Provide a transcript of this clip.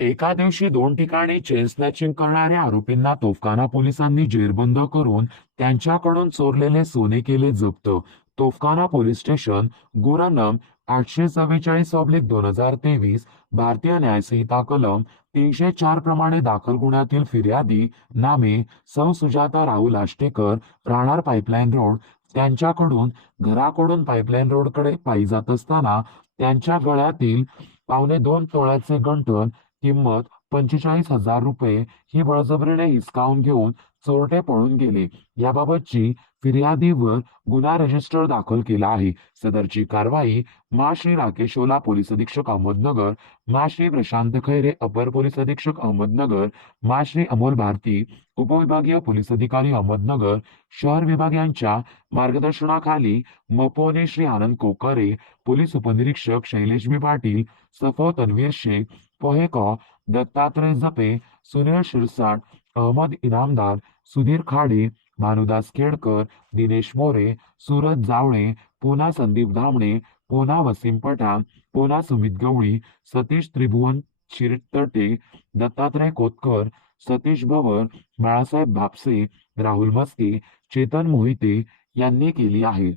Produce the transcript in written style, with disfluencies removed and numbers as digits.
एका दिवशी 2 ठिकाणी चेन स्नॅचिंग करणाऱ्या आरोपींना तोफखाना पोलिसांनी जेरबंद करून त्यांच्याकडून चोरलेले सोने केले जप्त. तोफखाना पोलीस स्टेशन, गुरा नं. 844/2023 भारतीय न्यायसंहिता कलम 304 प्रमाणे दाखल गुन्ह्यातील फिर्यादी नामे सौ सुजाता राहुल आष्टेकर, राहणार पाईपलाईन रोड, त्यांच्याकडून घराकडून पाईपलाईन रोडकडे पायी जात असताना त्यांच्या गळ्यातील 2.25 तोळ्याचे गंठण किंमत 45,000 रुपये ही बळजबरीने हिसकावून घेऊन चोरटे पळून गेले. याबाबतची फिर्यादीवर गुन्हा रजिस्टर दाखल केला आहे. सदरची कारवाई मा. श्री राकेश ओला, पोलीस अधीक्षक अहमदनगर, मा. श्री प्रशांत खैरे, अपर पोलीस अधीक्षक अहमदनगर, मा. श्री अमोल भारती, उपविभागीय पोलीस अधिकारी अहमदनगर शहर विभाग यांच्या मार्गदर्शनाखाली मपोने श्री आनंद कोकरे, पोलीस उपनिरीक्षक शैलेश बी पाटील, सफो तन्वीर शेख, पोहेकॉ दत्तात्रय जपे, सुनील शिरसाट, अहमद इनामदार, सुधीर खाडे, भानुदास खेडकर, दिनेश मोरे, सूरज जावळे, पुना संदीप धामणे, पुना वसीम पठाण, पुना सुमित गवळी, सतीश त्रिभुवन शिरतटे, दत्तात्रय कोतकर, सतीश भवर, बाळासाहेब भापसे, राहुल मस्के, चेतन मोहिते यांनी केली आहे.